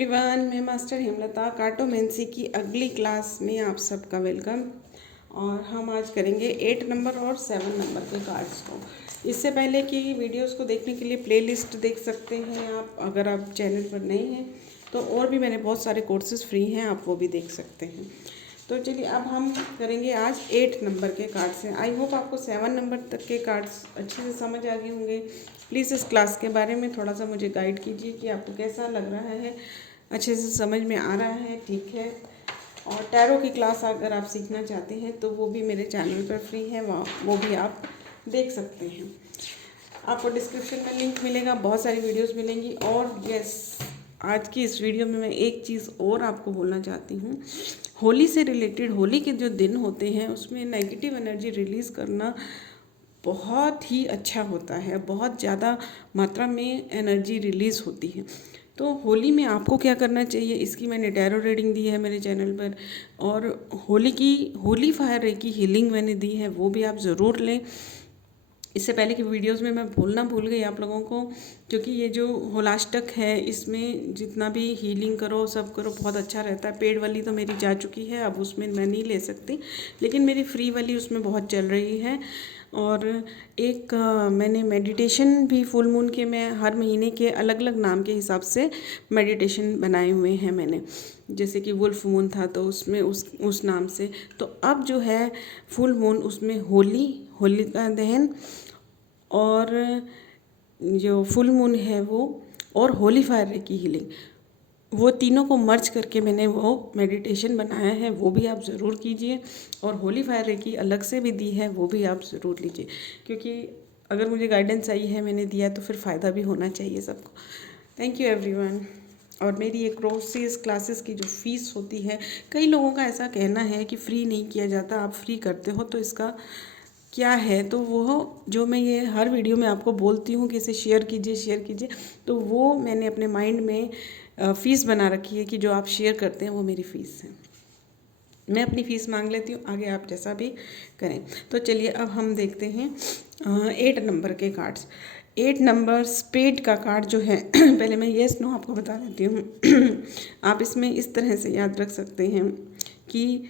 Everyone, मैं master Hemlata कार्टोमेंसी की अगली क्लास में आप सबका वेलकम। और हम आज करेंगे 8 नंबर और 7 नंबर के कार्ड्स को। इससे पहले कि वीडियोस को देखने के लिए प्लेलिस्ट देख सकते हैं आप, अगर आप चैनल पर नए हैं तो। और भी मैंने बहुत सारे कोर्सेज फ्री हैं, आप वो भी देख सकते हैं। तो चलिए अब हम करेंगे आज 8 नंबर के कार्ड्स हैं। आई होप आपको 7 नंबर तक के कार्ड्स अच्छे से समझ आ गए होंगे। प्लीज़ इस क्लास के बारे में थोड़ा सा मुझे गाइड कीजिए कि आपको कैसा लग रहा है, अच्छे से समझ में आ रहा है, ठीक है। और टैरो की क्लास अगर आप सीखना चाहते हैं तो वो भी मेरे चैनल पर फ्री है, वो भी आप देख सकते हैं। आपको डिस्क्रिप्शन में लिंक मिलेगा, बहुत सारी वीडियोस मिलेंगी। और यस, आज की इस वीडियो में मैं एक चीज़ और आपको बोलना चाहती हूँ। होली से रिलेटेड, होली के जो दिन होते हैं उसमें नेगेटिव एनर्जी रिलीज़ करना बहुत ही अच्छा होता है, बहुत ज़्यादा मात्रा में एनर्जी रिलीज़ होती है। तो होली में आपको क्या करना चाहिए, इसकी मैंने टैरो रीडिंग दी है मेरे चैनल पर। और होली फायर रे की हीलिंग मैंने दी है, वो भी आप ज़रूर लें। इससे पहले की वीडियोस में मैं बोलना भूल गई आप लोगों को, क्योंकि ये जो होलाष्टक है इसमें जितना भी हीलिंग करो सब करो बहुत अच्छा रहता है। पेड वाली तो मेरी जा चुकी है, अब उसमें मैं नहीं ले सकती, लेकिन मेरी फ्री वाली उसमें बहुत चल रही है। और एक मैंने मेडिटेशन भी फुल मून के, मैं हर महीने के अलग अलग नाम के हिसाब से मेडिटेशन बनाए हुए हैं मैंने। जैसे कि वुल्फ मून था तो उसमें उस नाम से। तो अब जो है फुल मून, उसमें होली का दहन और जो फुल मून है वो, और होली फायर की हीलिंग, वो तीनों को मर्ज करके मैंने वो मेडिटेशन बनाया है, वो भी आप ज़रूर कीजिए। और होली फायर की अलग से भी दी है, वो भी आप ज़रूर लीजिए, क्योंकि अगर मुझे गाइडेंस आई है, मैंने दिया है, तो फिर फ़ायदा भी होना चाहिए सबको। Thank you everyone. और मेरी ये क्रोसेस क्लासेस की जो फ़ीस होती है, कई लोगों का ऐसा कहना है कि फ़्री नहीं किया जाता, आप फ्री करते हो, तो इसका क्या है। तो वो जो मैं ये हर वीडियो में आपको बोलती हूँ कि इसे शेयर कीजिए, तो वो मैंने अपने माइंड में फ़ीस बना रखी है कि जो आप शेयर करते हैं वो मेरी फ़ीस है। मैं अपनी फ़ीस मांग लेती हूँ, आगे आप जैसा भी करें। तो चलिए अब हम देखते हैं 8 नंबर के कार्ड्स। 8 नंबर स्पेड का कार्ड जो है पहले मैं येस नो आपको बता देती हूँ। आप इसमें इस तरह से याद रख सकते हैं कि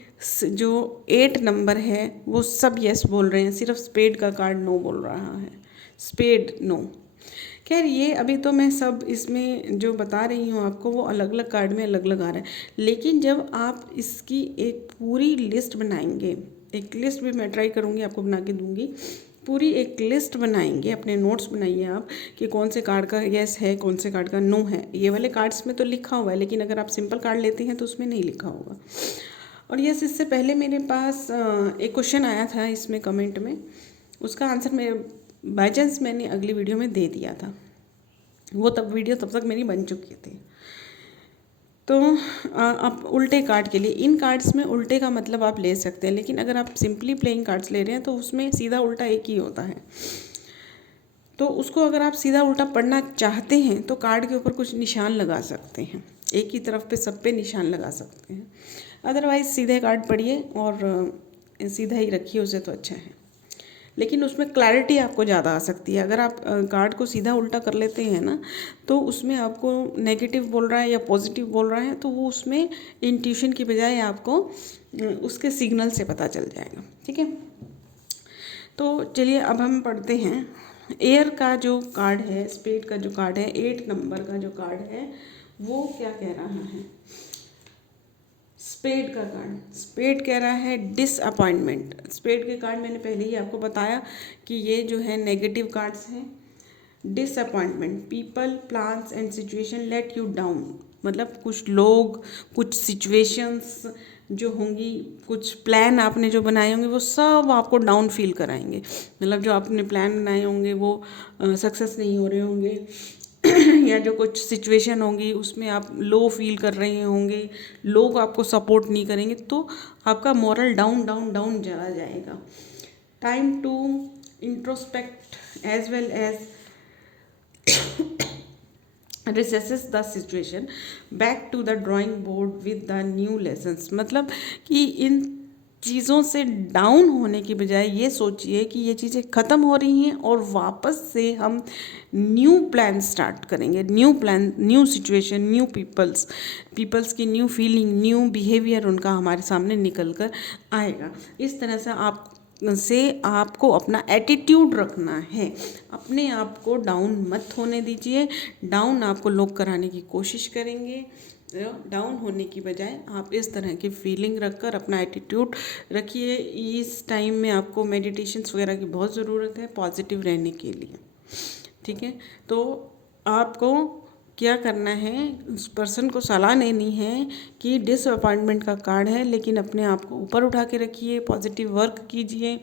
जो 8 नंबर है वो सब यस बोल रहे हैं, सिर्फ स्पेड का कार्ड नो बोल रहा है, स्पेड नो। खैर ये अभी तो मैं सब इसमें जो बता रही हूँ आपको, वो अलग अलग कार्ड में अलग अलग आ रहा है। लेकिन जब आप इसकी एक पूरी लिस्ट बनाएंगे, एक लिस्ट भी मैं ट्राई करूँगी आपको बना के दूँगी, पूरी एक लिस्ट बनाएंगे, अपने नोट्स बनाइए आप कि कौन से कार्ड का यस है, कौन से कार्ड का नो है। ये वाले कार्ड्स में तो लिखा हुआ है, लेकिन अगर आप सिंपल कार्ड लेते हैं तो उसमें नहीं लिखा होगा। और यस, इससे पहले मेरे पास एक क्वेश्चन आया था इसमें कमेंट में, उसका आंसर मैं बाई चांस मैंने अगली वीडियो में दे दिया था। वो तब वीडियो तब तक मेरी बन चुकी थी। तो आप उल्टे कार्ड के लिए, इन कार्ड्स में उल्टे का मतलब आप ले सकते हैं, लेकिन अगर आप सिंपली प्लेइंग कार्ड्स ले रहे हैं तो उसमें सीधा उल्टा एक ही होता है। तो उसको अगर आप सीधा उल्टा पढ़ना चाहते हैं तो कार्ड के ऊपर कुछ निशान लगा सकते हैं, एक ही तरफ पे सब पे निशान लगा सकते हैं। अदरवाइज़ सीधे कार्ड पढ़िए और सीधा ही रखिए, उसे तो अच्छा है। लेकिन उसमें क्लैरिटी आपको ज़्यादा आ सकती है। अगर आप कार्ड को सीधा उल्टा कर लेते हैं ना, तो उसमें आपको नेगेटिव बोल रहा है या पॉजिटिव बोल रहा है, तो वो उसमें इंट्यूशन की बजाय आपको उसके सिग्नल से पता चल जाएगा, ठीक है। तो चलिए अब हम पढ़ते हैं। एयर का जो कार्ड है, स्पेड का जो कार्ड है, 8 नंबर का जो कार्ड है, वो क्या कह रहा है। स्पेड का कार्ड, स्पेड कह रहा है डिसअपॉइंटमेंट। स्पेड के कार्ड मैंने पहले ही आपको बताया कि ये जो है नेगेटिव कार्ड्स हैं। Disappointment, people plans and situation let you down, मतलब कुछ लोग, कुछ सिचुएशंस जो होंगी, कुछ प्लान आपने जो बनाए होंगे वो सब आपको डाउन फील कराएंगे। मतलब जो आपने प्लान बनाए होंगे वो सक्सेस नहीं हो रहे होंगे या जो कुछ सिचुएशन होंगी उसमें आप लो फील कर रहे होंगे, लोग आपको सपोर्ट नहीं करेंगे, तो आपका मोरल डाउन डाउन डाउन चला जाएगा। Time to introspect as well as reassesses the situation back to the drawing board with the new lessons. मतलब कि इन चीज़ों से डाउन होने की बजाय ये सोचिए कि ये चीज़ें ख़त्म हो रही हैं और वापस से हम न्यू प्लान स्टार्ट करेंगे, new plan, new situation, new peoples की न्यू फीलिंग, न्यू बिहेवियर उनका हमारे सामने निकल कर आएगा। इस तरह से आपको अपना एटीट्यूड रखना है, अपने आप को डाउन मत होने दीजिए। डाउन आपको लोग कराने की कोशिश करेंगे, डाउन होने की बजाय आप इस तरह की फीलिंग रखकर अपना एटीट्यूड रखिए। इस टाइम में आपको मेडिटेशंस वगैरह की बहुत ज़रूरत है पॉजिटिव रहने के लिए, ठीक है। तो आपको क्या करना है, उस पर्सन को सलाह लेनी है कि डिसअपॉइंटमेंट का कार्ड है, लेकिन अपने आप को ऊपर उठा के रखिए, पॉजिटिव वर्क कीजिए,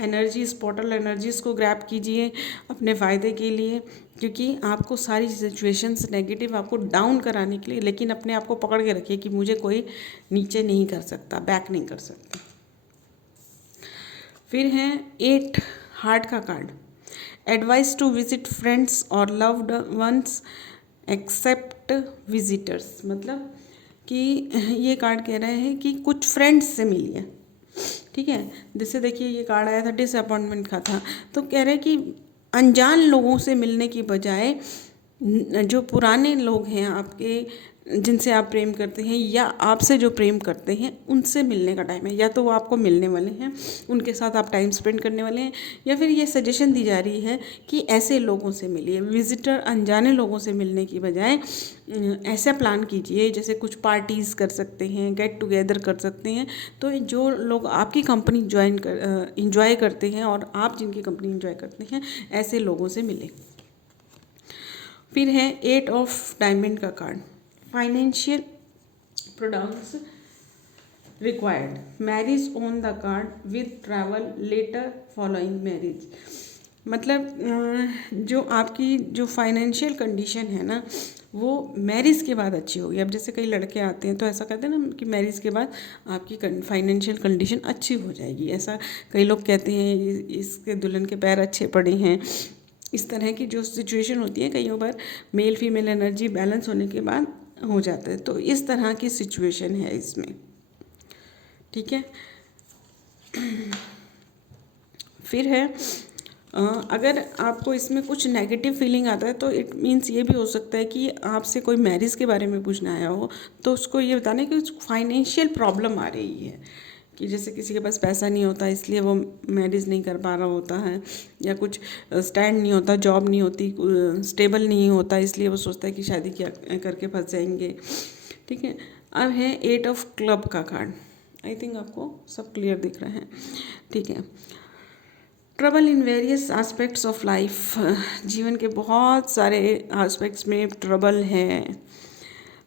एनर्जीज, पोर्टल एनर्जीज़ को ग्रैब कीजिए अपने फ़ायदे के लिए, क्योंकि आपको सारी सिचुएशंस नेगेटिव आपको डाउन कराने के लिए, लेकिन अपने आप को पकड़ के रखिए कि मुझे कोई नीचे नहीं कर सकता, बैक नहीं कर सकता। फिर है 8 हार्ट का card, advice to visit friends और लव्ड वंस एक्सेप्ट विजिटर्स। मतलब कि ये कार्ड कह रहा है कि कुछ फ्रेंड्स से मिलिए, ठीक है। जैसे देखिए ये कार्ड आया था डिसअपॉइंटमेंट का था, तो कह रहे हैं कि अनजान लोगों से मिलने की बजाय जो पुराने लोग हैं आपके, जिनसे आप प्रेम करते हैं या आपसे जो प्रेम करते हैं, उनसे मिलने का टाइम है। या तो वो आपको मिलने वाले हैं, उनके साथ आप टाइम स्पेंड करने वाले हैं, या फिर ये सजेशन दी जा रही है कि ऐसे लोगों से मिलिए। विजिटर, अनजाने लोगों से मिलने की बजाय ऐसा प्लान कीजिए, जैसे कुछ पार्टीज़ कर सकते हैं, गेट टुगेदर कर सकते हैं। तो जो लोग आपकी कंपनी इंजॉय करते हैं और आप जिनकी कंपनी इंजॉय करते हैं, ऐसे लोगों से मिलें। फिर है 8 ऑफ डायमंड का card, financial products required, marriage on the card with travel later following marriage. मतलब जो आपकी जो फाइनेंशियल कंडीशन है ना, वो मैरिज के बाद अच्छी होगी। अब जैसे कई लड़के आते हैं तो ऐसा कहते हैं ना कि मैरिज के बाद आपकी फाइनेंशियल कंडीशन अच्छी हो जाएगी, ऐसा कई लोग कहते हैं, इसके दुल्हन के पैर अच्छे पड़े हैं। इस तरह की जो सिचुएशन होती है, कई बार मेल फीमेल एनर्जी बैलेंस होने के बाद हो जाता है। तो इस तरह की सिचुएशन है इसमें, ठीक है। फिर है अगर आपको इसमें कुछ नेगेटिव फीलिंग आता है तो इट मीन्स ये भी हो सकता है कि आपसे कोई मैरिज के बारे में पूछना आया हो, तो उसको ये बताना है कि फाइनेंशियल प्रॉब्लम आ रही है, कि जैसे किसी के पास पैसा नहीं होता इसलिए वो मैरिज नहीं कर पा रहा होता है, या कुछ स्टैंड नहीं होता, जॉब नहीं होती, स्टेबल नहीं होता, इसलिए वो सोचता है कि शादी क्या करके फंस जाएंगे, ठीक है। अब है 8 ऑफ क्लब का कार्ड, आई थिंक आपको सब क्लियर दिख रहा है, ठीक है। Trouble in various aspects of life, जीवन के बहुत सारे एस्पेक्ट्स में ट्रबल है।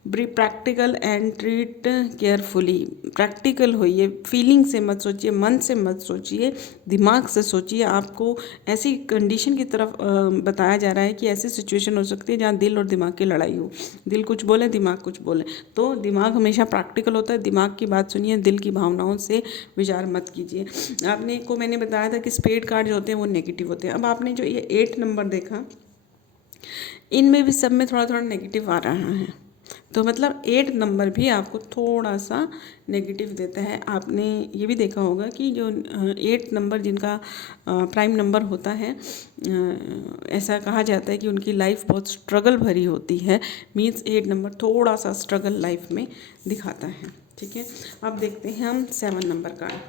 Be practical and treat carefully, practical होइए, फीलिंग से मत सोचिए, मन से मत सोचिए, दिमाग से सोचिए। आपको ऐसी कंडीशन की तरफ बताया जा रहा है कि ऐसी सिचुएशन हो सकती है जहाँ दिल और दिमाग की लड़ाई हो, दिल कुछ बोले, दिमाग कुछ बोले। तो दिमाग हमेशा प्रैक्टिकल होता है, दिमाग की बात सुनिए, दिल की भावनाओं से विचार मत कीजिए। आपने को मैंने बताया था कि स्पेड कार्ड जो होते हैं वो नेगेटिव होते हैं। अब आपने जो ये 8 नंबर देखा, इनमें भी सब में थोड़ा थोड़ा नेगेटिव आ रहा है, तो मतलब 8 नंबर भी आपको थोड़ा सा नेगेटिव देता है। आपने ये भी देखा होगा कि जो 8 नंबर जिनका प्राइम नंबर होता है, ऐसा कहा जाता है कि उनकी लाइफ बहुत स्ट्रगल भरी होती है। मीन्स 8 नंबर थोड़ा सा स्ट्रगल लाइफ में दिखाता है, ठीक है। अब देखते हैं हम 7 नंबर कार्ड।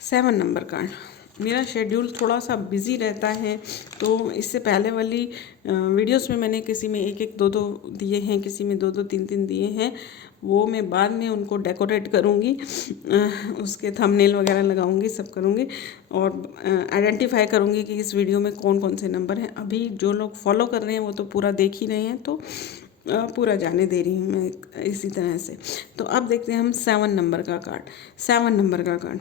7 नंबर कार्ड, मेरा शेड्यूल थोड़ा सा बिज़ी रहता है, तो इससे पहले वाली वीडियोस में मैंने किसी में 1-1, 2-2 दिए हैं, किसी में 2-2, 3-3 दिए हैं। वो मैं बाद में उनको डेकोरेट करूँगी, उसके थंबनेल वगैरह लगाऊंगी, सब करूँगी, और आइडेंटिफाई करूँगी कि इस वीडियो में कौन कौन से नंबर हैं। अभी जो लोग फॉलो कर रहे हैं वो तो पूरा देख ही रहे हैं, तो पूरा जाने दे रही हूँ मैं इसी तरह से। तो अब देखते हैं हम 7 नंबर का कार्ड। 7 नंबर का कार्ड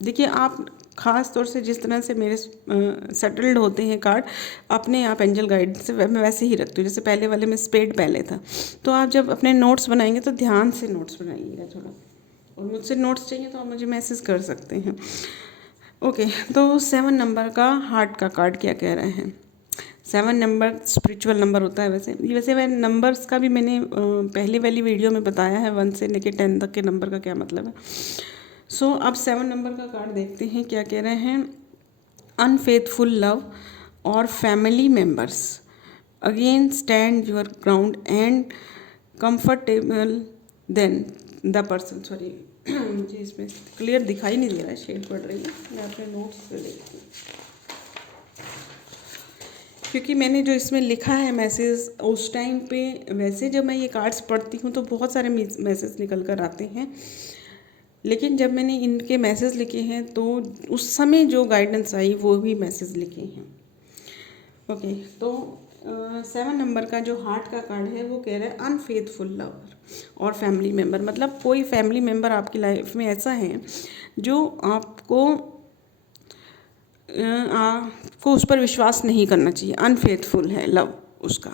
देखिए, आप ख़ास तौर से जिस तरह से मेरे सेटल्ड होते हैं कार्ड, अपने आप एंजल गाइड से मैं वैसे ही रखती हूँ। जैसे पहले वाले में स्पेड पहले था, तो आप जब अपने नोट्स बनाएंगे तो ध्यान से नोट्स बनाइएगा थोड़ा, और मुझसे नोट्स चाहिए तो आप मुझे मैसेज कर सकते हैं। ओके, तो 7 नंबर का हार्ट का कार्ड क्या कह रहे हैं। 7 नंबर स्पिरिचुअल नंबर होता है। वैसे वह नंबर्स का भी मैंने पहले वाली वीडियो में बताया है, 1 से लेकर 10 तक के नंबर का क्या मतलब है। सो अब 7 नंबर का कार्ड देखते हैं क्या कह रहे हैं। अनफेथफुल लव और family members, again stand your ground and comfortable then the person. Sorry मुझे इसमें क्लियर दिखाई नहीं दे रहा है, शेड पड़ रही है, मैं अपने नोट्स पे देखती हूँ, क्योंकि मैंने जो इसमें लिखा है मैसेज उस टाइम पे, वैसे जब मैं ये कार्ड्स पढ़ती हूँ तो बहुत सारे मैसेज निकल कर आते हैं, लेकिन जब मैंने इनके मैसेज लिखे हैं तो उस समय जो गाइडेंस आई वो भी मैसेज लिखे हैं। ओके, तो 7 नंबर का जो हार्ट का कार्ड है वो कह रहा है अनफेथफुल लवर और फैमिली मेम्बर, मतलब कोई फैमिली मेम्बर आपकी लाइफ में ऐसा है जो आपको उस पर विश्वास नहीं करना चाहिए। अनफेथफुल है लव उसका,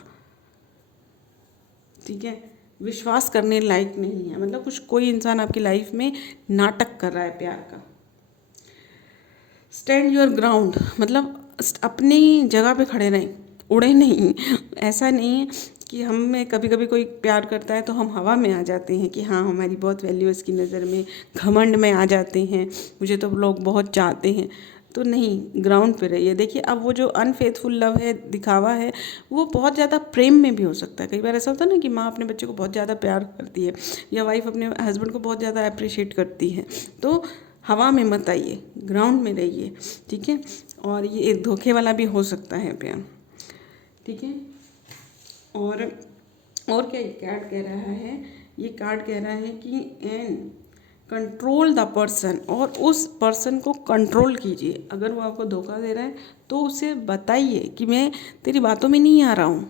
ठीक है, विश्वास करने लायक नहीं है, मतलब कोई इंसान आपकी लाइफ में नाटक कर रहा है प्यार का। स्टैंड योर ग्राउंड, मतलब अपनी जगह पे खड़े रहें, उड़े नहीं। ऐसा नहीं है कि हमें कभी कभी कोई प्यार करता है तो हम हवा में आ जाते हैं कि हाँ हमारी बहुत वैल्यू इसकी नज़र में, घमंड में आ जाते हैं, मुझे तो लोग बहुत चाहते हैं, तो नहीं, ग्राउंड पे रहिए। देखिए अब वो जो अनफेथफुल लव है, दिखावा है, वो बहुत ज़्यादा प्रेम में भी हो सकता है। कई बार ऐसा होता है ना कि माँ अपने बच्चे को बहुत ज़्यादा प्यार करती है या वाइफ अपने हस्बैंड को बहुत ज़्यादा अप्रिशिएट करती है, तो हवा में मत आइए, ग्राउंड में रहिए, ठीक है। और ये एक धोखे वाला भी हो सकता है प्यार, ठीक है। और क्या ये कार्ड कह रहा है, ये कार्ड कह रहा है कि एंड कंट्रोल द पर्सन, और उस पर्सन को कंट्रोल कीजिए। अगर वो आपको धोखा दे रहा है तो उसे बताइए कि मैं तेरी बातों में नहीं आ रहा हूँ,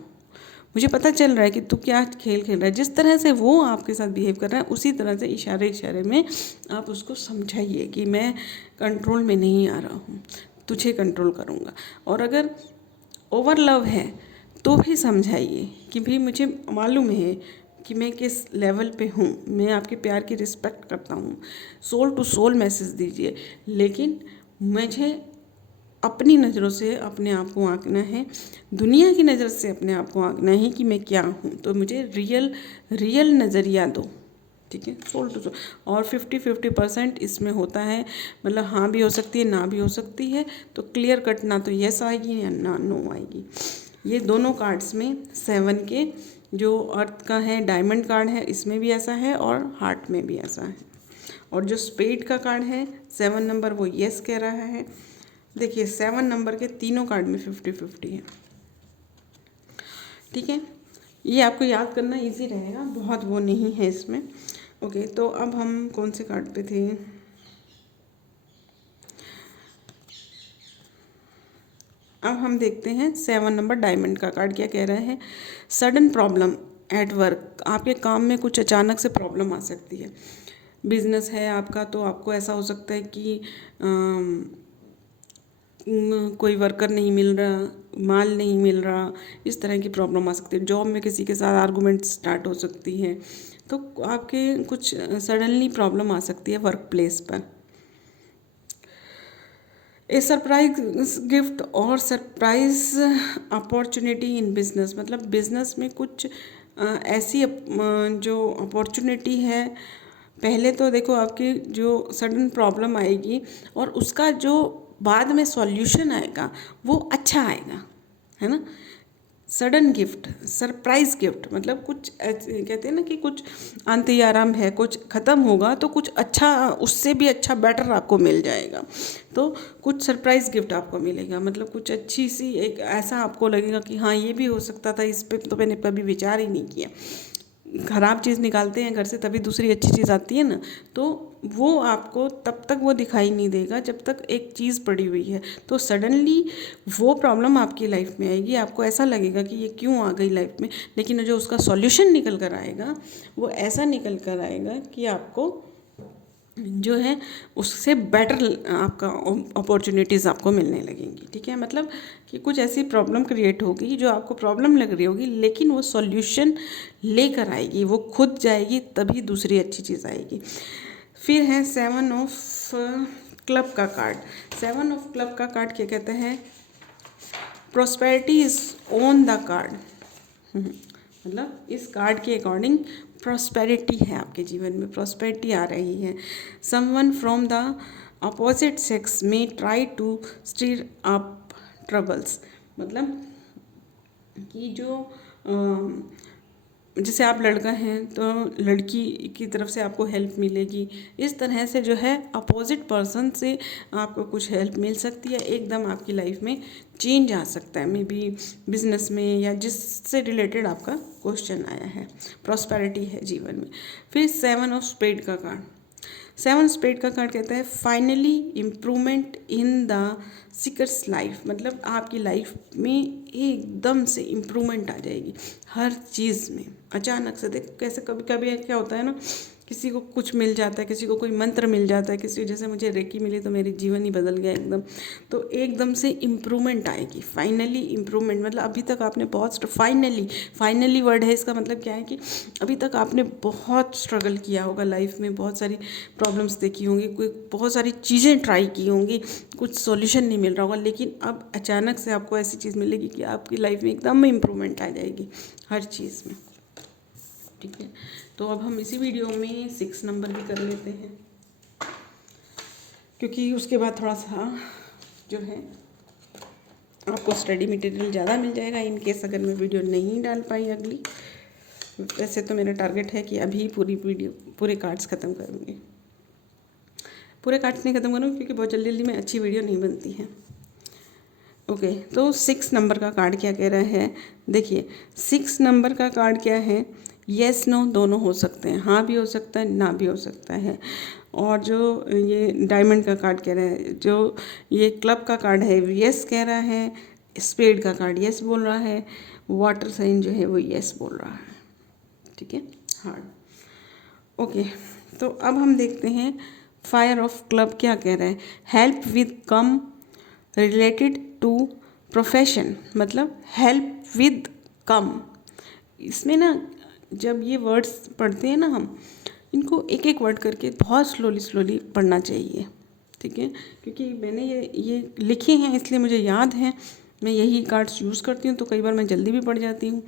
मुझे पता चल रहा है कि तू क्या खेल खेल रहा है। जिस तरह से वो आपके साथ बिहेव कर रहा है उसी तरह से इशारे इशारे में आप उसको समझाइए कि मैं कंट्रोल में नहीं आ रहा हूँ, तुझे कंट्रोल करूँगा। और अगर ओवर लव है तो भी समझाइए कि भाई मुझे मालूम है कि मैं किस लेवल पे हूँ, मैं आपके प्यार की रिस्पेक्ट करता हूँ, सोल टू सोल मैसेज दीजिए, लेकिन मुझे अपनी नज़रों से अपने आप को आंकना है, दुनिया की नज़र से अपने आप को आंकना है कि मैं क्या हूँ, तो मुझे रियल नज़रिया दो, ठीक है, सोल टू सोल। और 50-50% इसमें होता है, मतलब हाँ भी हो सकती है, ना भी हो सकती है, तो क्लियर कट ना तो यस आएगी या ना नो आएगी। ये दोनों कार्ड्स में 7 के जो अर्थ का है, डायमंड कार्ड है, इसमें भी ऐसा है और हार्ट में भी ऐसा है। और जो स्पेड का कार्ड है 7 नंबर, वो यस कह रहा है। देखिए 7 नंबर के तीनों कार्ड में 50-50 है, ठीक है। ये आपको याद करना इजी रहेगा, बहुत वो नहीं है इसमें। ओके, तो अब हम कौन से कार्ड पे थे, अब हम देखते हैं 7 नंबर डायमंड का कार्ड क्या कह रहा है। सडन प्रॉब्लम एट वर्क, आपके काम में कुछ अचानक से प्रॉब्लम आ सकती है। बिजनेस है आपका तो आपको ऐसा हो सकता है कि कोई वर्कर नहीं मिल रहा, माल नहीं मिल रहा, इस तरह की प्रॉब्लम आ सकती है। जॉब में किसी के साथ आर्गूमेंट स्टार्ट हो सकती है, तो आपके कुछ सडनली प्रॉब्लम आ सकती है वर्क प्लेस पर। ए सरप्राइज गिफ्ट और सरप्राइज अपॉर्चुनिटी इन बिजनेस, मतलब बिजनेस में कुछ ऐसी जो अपॉर्चुनिटी है। पहले तो देखो आपकी जो सडन प्रॉब्लम आएगी और उसका जो बाद में सॉल्यूशन आएगा वो अच्छा आएगा, है ना। सडन गिफ्ट, सरप्राइज गिफ्ट, मतलब कुछ कहते हैं ना कि कुछ अंत आराम है, कुछ ख़त्म होगा तो कुछ अच्छा, उससे भी अच्छा बेटर आपको मिल जाएगा। तो कुछ सरप्राइज गिफ्ट आपको मिलेगा, मतलब कुछ अच्छी सी एक ऐसा आपको लगेगा कि हाँ ये भी हो सकता था, इस पर तो मैंने कभी विचार ही नहीं किया। ख़राब चीज़ निकालते हैं घर से तभी दूसरी अच्छी चीज़ आती है ना, तो वो आपको तब तक वो दिखाई नहीं देगा जब तक एक चीज़ पड़ी हुई है। तो सडनली वो प्रॉब्लम आपकी लाइफ में आएगी, आपको ऐसा लगेगा कि ये क्यों आ गई लाइफ में, लेकिन जो उसका सॉल्यूशन निकल कर आएगा वो ऐसा निकल कर आएगा कि आपको जो है उससे बेटर आपका अपॉर्चुनिटीज़ आपको मिलने लगेंगी, ठीक है। मतलब कि कुछ ऐसी प्रॉब्लम क्रिएट होगी जो आपको प्रॉब्लम लग रही होगी, लेकिन वो सॉल्यूशन लेकर आएगी, वो खुद जाएगी तभी दूसरी अच्छी चीज़ आएगी। फिर है 7 ऑफ क्लब का कार्ड। 7 ऑफ क्लब का कार्ड क्या कहता है, prosperity is on the card. मतलब इस कार्ड के अकॉर्डिंग प्रॉस्पेरिटी है, आपके जीवन में प्रॉस्पेरिटी आ रही है। Someone from the opposite sex में try to stir up troubles. मतलब कि जो जैसे आप लड़का हैं तो लड़की की तरफ से आपको हेल्प मिलेगी। इस तरह से जो है अपोजिट पर्सन से आपको कुछ हेल्प मिल सकती है, एकदम आपकी लाइफ में चेंज आ सकता है, मे बी बिजनेस में या जिससे रिलेटेड आपका क्वेश्चन आया है। प्रॉस्पेरिटी है जीवन में। फिर 7 ऑफ स्पेड का कार्ड, 7 स्पेड का कार्ड कहता है finally improvement in the seekers life. मतलब आपकी लाइफ में एकदम से इम्प्रूवमेंट आ जाएगी हर चीज़ में अचानक से। देख कैसे कभी कभी क्या होता है ना, किसी को कुछ मिल जाता है, किसी को कोई मंत्र मिल जाता है, किसी जैसे मुझे रेकी मिली तो मेरी जीवन ही बदल गया एकदम। तो एकदम से इम्प्रूवमेंट आएगी, फाइनली इम्प्रूवमेंट। मतलब अभी तक आपने बहुत फाइनली वर्ड है, इसका मतलब क्या है कि अभी तक आपने बहुत स्ट्रगल किया होगा लाइफ में, बहुत सारी प्रॉब्लम्स देखी होंगी, कोई बहुत सारी चीज़ें ट्राई की होंगी, कुछ सॉल्यूशन नहीं मिल रहा होगा, लेकिन अब अचानक से आपको ऐसी चीज़ मिलेगी कि आपकी लाइफ में एकदम इम्प्रूवमेंट आ जाएगी हर चीज़ में। ठीक है, तो अब हम इसी वीडियो में 6 नंबर भी कर लेते हैं, क्योंकि उसके बाद थोड़ा सा जो है आपको स्टडी मटेरियल ज़्यादा मिल जाएगा इन केस अगर मैं वीडियो नहीं डाल पाई अगली। वैसे तो मेरा टारगेट है कि अभी पूरे कार्ड्स ख़त्म करूँगी। पूरे कार्ड्स नहीं ख़त्म करूँगी क्योंकि बहुत जल्दी में अच्छी वीडियो नहीं बनती है। ओके, तो 6 नंबर का कार्ड क्या कह रहा है, देखिए 6 नंबर का कार्ड क्या है, येस नो दोनों हो सकते हैं, हाँ भी हो सकता है, ना भी हो सकता है। और जो ये डायमंड का कार्ड कह रहा है, जो ये क्लब का कार्ड है येस कह रहा है, स्पेड का कार्ड येस बोल रहा है, वाटर साइन जो है वो येस बोल रहा है। ठीक है, हार्ड। ओके, तो अब हम देखते हैं फायर ऑफ क्लब क्या कह रहा है, help with come related to profession. मतलब हेल्प विद कम, इसमें ना जब ये वर्ड्स पढ़ते हैं ना हम इनको एक एक वर्ड करके बहुत स्लोली पढ़ना चाहिए। ठीक है, क्योंकि मैंने ये लिखे हैं इसलिए मुझे याद है, मैं यही कार्ड्स यूज़ करती हूँ, तो कई बार मैं जल्दी भी पढ़ जाती हूँ।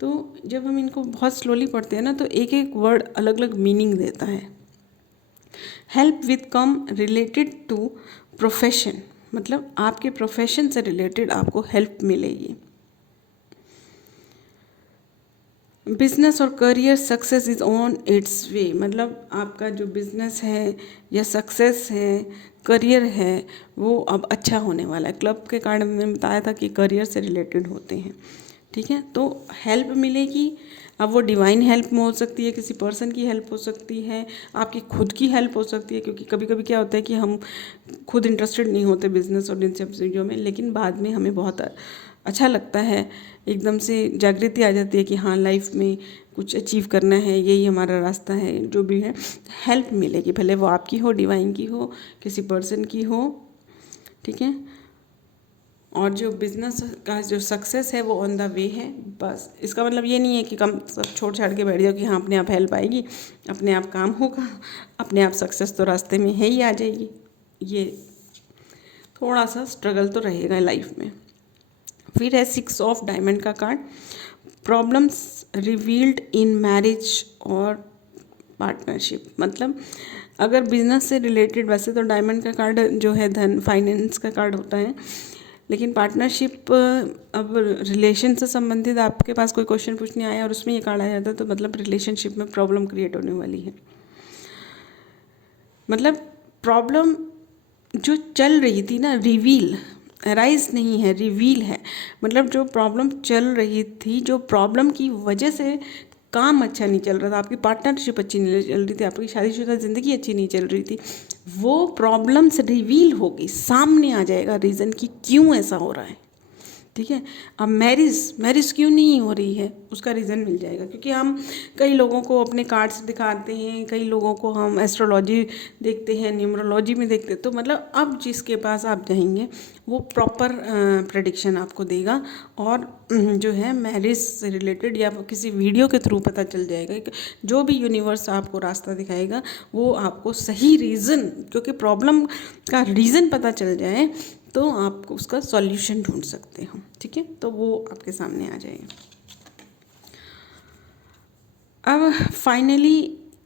तो जब हम इनको बहुत स्लोली पढ़ते हैं ना तो एक एक वर्ड अलग अलग मीनिंग देता है। Help with come related to profession, मतलब आपके प्रोफेशन से रिलेटेड आपको हेल्प मिलेगी। बिजनेस और career success is on its way, मतलब आपका जो बिजनेस है या सक्सेस है, करियर है, वो अब अच्छा होने वाला है। क्लब के कार्ड में बताया था कि करियर से रिलेटेड होते हैं। ठीक है, तो हेल्प मिलेगी। अब वो डिवाइन हेल्प में हो सकती है, किसी पर्सन की हेल्प हो सकती है, आपकी खुद की हेल्प हो सकती है, क्योंकि कभी कभी क्या होता है कि हम खुद इंटरेस्टेड नहीं होते बिजनेस और इन सब चीज़ों में, लेकिन बाद में हमें बहुत अच्छा लगता है, एकदम से जागृति आ जाती है कि हाँ लाइफ में कुछ अचीव करना है, यही हमारा रास्ता है। जो भी है हेल्प मिलेगी, भले वो आपकी हो, डिवाइन की हो, किसी पर्सन की हो। ठीक है, और जो बिज़नेस का जो सक्सेस है वो ऑन द वे है। बस इसका मतलब ये नहीं है कि कम सब छोड़ छाड़ के बैठ जाओ कि हाँ अपने आप हेल्प आएगी, अपने आप काम होगा, अपने आप सक्सेस तो रास्ते में है ही आ जाएगी। ये थोड़ा सा स्ट्रगल तो रहेगा लाइफ में। फिर है 6 ऑफ डायमंड का card, problems revealed in marriage और पार्टनरशिप। मतलब अगर बिजनेस से रिलेटेड, वैसे तो डायमंड का कार्ड जो है धन फाइनेंस का कार्ड होता है, लेकिन पार्टनरशिप अब रिलेशन से संबंधित आपके पास कोई क्वेश्चन पूछने आया और उसमें ये कार्ड आ जाता है तो मतलब रिलेशनशिप में प्रॉब्लम क्रिएट होने वाली है। मतलब प्रॉब्लम जो चल रही थी ना, रिवील राइज नहीं है, रिवील है। मतलब जो प्रॉब्लम चल रही थी, जो प्रॉब्लम की वजह से काम अच्छा नहीं चल रहा था, आपकी पार्टनरशिप अच्छी नहीं चल रही थी, आपकी शादीशुदा ज़िंदगी अच्छी नहीं चल रही थी, वो प्रॉब्लम्स रिवील होगी, सामने आ जाएगा रीज़न कि क्यों ऐसा हो रहा है। ठीक है, अब मैरिज क्यों नहीं हो रही है उसका रीज़न मिल जाएगा, क्योंकि हम कई लोगों को अपने कार्ड्स दिखाते हैं, कई लोगों को हम एस्ट्रोलॉजी देखते हैं, न्यूमरोलॉजी में देखते हैं। तो मतलब अब जिसके पास आप जाएंगे वो प्रॉपर प्रेडिक्शन आपको देगा, और जो है मैरिज से रिलेटेड या किसी वीडियो के थ्रू पता चल जाएगा कि जो भी यूनिवर्स आपको रास्ता दिखाएगा वो आपको सही रीज़न, क्योंकि प्रॉब्लम का रीज़न पता चल जाए तो आप उसका सॉल्यूशन ढूंढ सकते हो। ठीक है, तो वो आपके सामने आ जाएगा। अब finally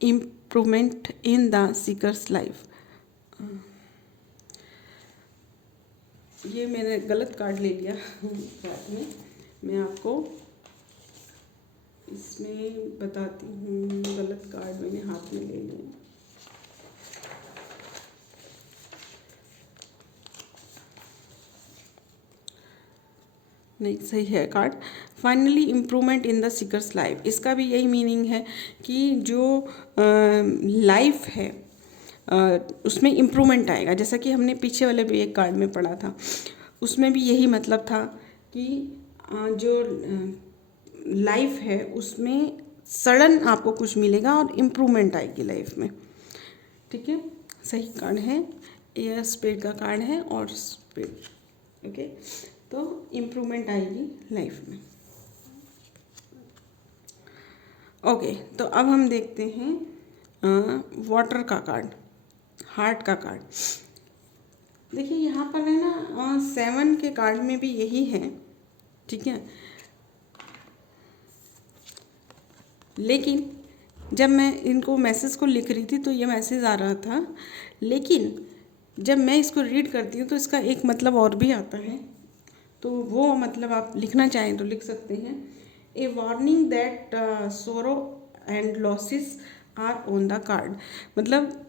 improvement in the seekers life. ये मैंने गलत कार्ड ले लिया रात में, मैं आपको इसमें बताती हूँ। गलत कार्ड मैंने हाथ में ले लिया। नहीं, सही है card. Finally improvement in the seekers life, इसका भी यही मीनिंग है कि जो लाइफ है उसमें इम्प्रूवमेंट आएगा। जैसा कि हमने पीछे वाले भी एक कार्ड में पढ़ा था, उसमें भी यही मतलब था कि जो लाइफ है उसमें सडन आपको कुछ मिलेगा और इम्प्रूवमेंट आएगी लाइफ में। ठीक है, सही कार्ड है, ये स्पेड का कार्ड है और स्पेड। ओके, तो इम्प्रूवमेंट आएगी लाइफ में। ओके, तो अब हम देखते हैं वाटर का कार्ड, हार्ट का कार्ड। देखिए यहाँ पर है ना 7 के कार्ड में भी यही है। ठीक है, लेकिन जब मैं इनको मैसेज को लिख रही थी तो ये मैसेज आ रहा था, लेकिन जब मैं इसको रीड करती हूँ तो इसका एक मतलब और भी आता है। तो वो मतलब आप लिखना चाहें तो लिख सकते हैं। A warning that sorrow and losses are on the card. मतलब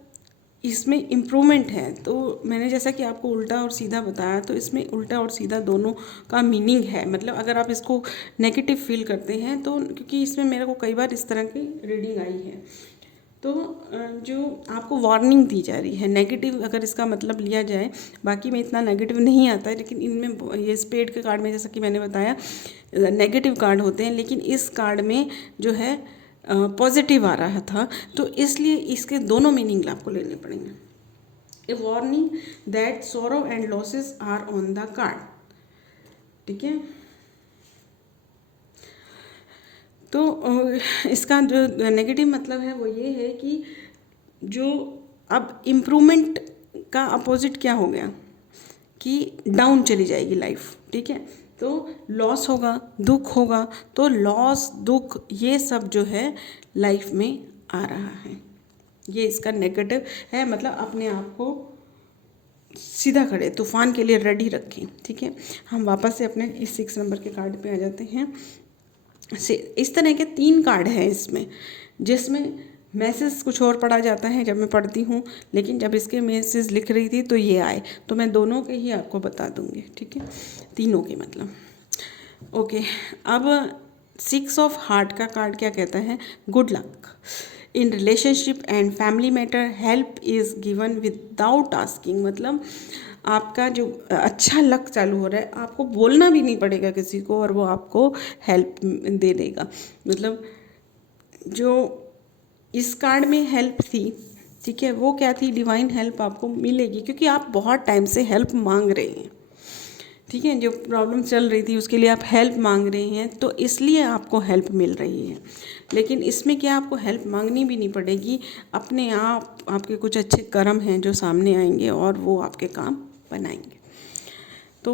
इसमें इम्प्रूवमेंट है। तो मैंने जैसा कि आपको उल्टा और सीधा बताया, तो इसमें उल्टा और सीधा दोनों का मीनिंग है। मतलब अगर आप इसको नेगेटिव फील करते हैं तो, क्योंकि इसमें मेरे को कई बार इस तरह की रीडिंग आई है, तो जो आपको वार्निंग दी जा रही है नेगेटिव, अगर इसका मतलब लिया जाए। बाकी में इतना नेगेटिव नहीं आता है, लेकिन इनमें ये स्पेड के कार्ड में जैसा कि मैंने बताया नेगेटिव कार्ड होते हैं, लेकिन इस कार्ड में जो है पॉजिटिव आ रहा था। तो इसलिए इसके दोनों मीनिंग आपको लेने पड़ेंगे। A warning that sorrow and losses are on the card. ठीक है, तो इसका जो नेगेटिव मतलब है वो ये है कि जो अब इम्प्रूवमेंट का अपोजिट क्या हो गया कि डाउन चली जाएगी लाइफ। ठीक है, तो लॉस होगा, दुख होगा। तो लॉस, दुख, ये सब जो है लाइफ में आ रहा है, ये इसका नेगेटिव है। मतलब अपने आप को सीधा खड़े, तूफान के लिए रेडी रखें। ठीक है, हम वापस से अपने इस 6 नंबर के कार्ड पे आ जाते हैं। इस तरह के 3 कार्ड हैं इसमें, जिसमें मैसेज कुछ और पढ़ा जाता है जब मैं पढ़ती हूँ, लेकिन जब इसके मैसेज लिख रही थी तो ये आए, तो मैं दोनों के ही आपको बता दूँगी। ठीक है, तीनों के मतलब। ओके, अब 6 ऑफ हार्ट का कार्ड क्या कहता है? Good luck in relationship and family matter, help is given without asking. मतलब आपका जो अच्छा लक चालू हो रहा है, आपको बोलना भी नहीं पड़ेगा किसी को और वो आपको हेल्प दे देगा। मतलब जो इस कार्ड में हेल्प थी, ठीक है, वो क्या थी? डिवाइन हेल्प आपको मिलेगी, क्योंकि आप बहुत टाइम से हेल्प मांग रहे हैं। ठीक है, जो प्रॉब्लम चल रही थी उसके लिए आप हेल्प मांग रहे हैं, तो इसलिए आपको हेल्प मिल रही है। लेकिन इसमें क्या, आपको हेल्प मांगनी भी नहीं पड़ेगी, अपने आप आपके कुछ अच्छे कर्म हैं जो सामने आएंगे और वो आपके काम बनाएंगे। तो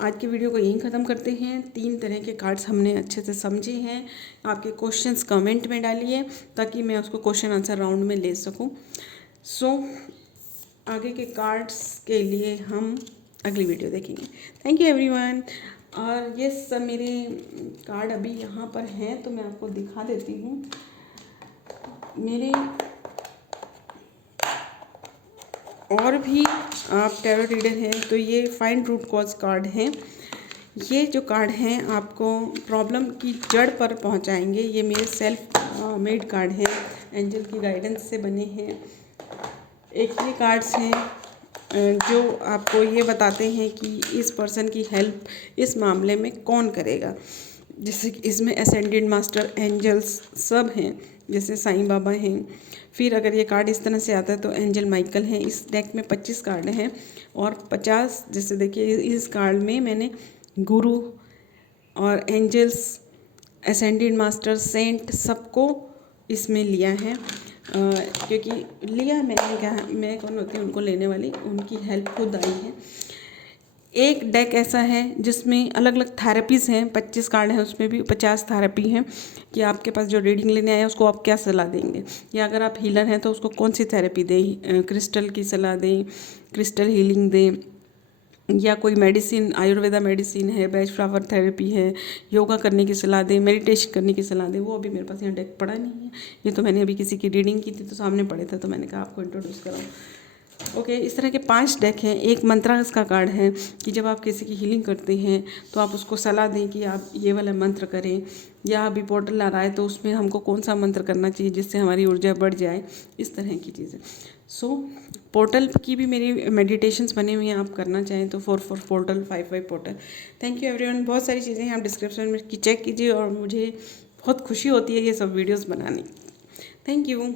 आज की वीडियो को यहीं ख़त्म करते हैं। 3 तरह के कार्ड्स हमने अच्छे से समझे हैं। आपके क्वेश्चंस कमेंट में डालिए ताकि मैं उसको क्वेश्चन आंसर राउंड में ले सकूं। आगे के कार्ड्स के लिए हम अगली वीडियो देखेंगे। Thank you everyone. और ये सब मेरे कार्ड अभी यहाँ पर हैं, तो मैं आपको दिखा देती हूँ। मेरे और भी आप टैरो रीडर हैं तो ये फाइंड रूट कॉज कार्ड हैं। ये जो कार्ड हैं आपको प्रॉब्लम की जड़ पर पहुंचाएंगे। ये मेरे सेल्फ मेड कार्ड हैं, एंजल की गाइडेंस से बने हैं। एक ये कार्ड्स हैं जो आपको ये बताते हैं कि इस पर्सन की हेल्प इस मामले में कौन करेगा। जैसे कि इसमें असेंडेड मास्टर, एंजल्स सब हैं, जैसे साईं बाबा हैं। फिर अगर ये कार्ड इस तरह से आता है तो एंजल माइकल हैं। इस डेक में 25 कार्ड हैं और 50, जैसे देखिए इस कार्ड में मैंने गुरु और एंजल्स, असेंडेड मास्टर, सेंट सबको इसमें लिया है। क्योंकि लिया मैंने, क्या मैं कौन होती हूँ उनको लेने वाली, उनकी हेल्प खुद आई है। एक डेक ऐसा है जिसमें अलग अलग थेरेपीज़ हैं, 25 कार्ड हैं, उसमें भी 50 थेरेपी हैं कि आपके पास जो रीडिंग लेने आया उसको आप क्या सलाह देंगे, या अगर आप हीलर हैं तो उसको कौन सी थेरेपी दें, क्रिस्टल की सलाह दें, क्रिस्टल हीलिंग दें, या कोई मेडिसिन, आयुर्वेदा मेडिसिन है, बैच फ्लावर थेरेपी है, योगा करने की सलाह दें, मेडिटेशन करने की सलाह दें। वो अभी मेरे पास यहाँ डेक पड़ा नहीं है, ये तो मैंने अभी किसी की रीडिंग की थी तो सामने पड़े थे, तो मैंने कहा आपको इंट्रोड्यूस कराऊँ। ओके, इस तरह के 5 डेक हैं। एक मंत्रास का कार्ड है कि जब आप किसी की हीलिंग करते हैं तो आप उसको सलाह दें कि आप ये वाला मंत्र करें, या अभी पोर्टल आ रहा है तो उसमें हमको कौन सा मंत्र करना चाहिए जिससे हमारी ऊर्जा बढ़ जाए, इस तरह की चीज़ें। सो पोर्टल की भी मेरी मेडिटेशंस बने हुए हैं, आप करना चाहें तो 4 portal, 5 portal. Thank you everyone. बहुत सारी चीज़ें आप डिस्क्रिप्शन में चेक कीजिए और मुझे बहुत खुशी होती है ये सब वीडियोज़ बनाने की। Thank you.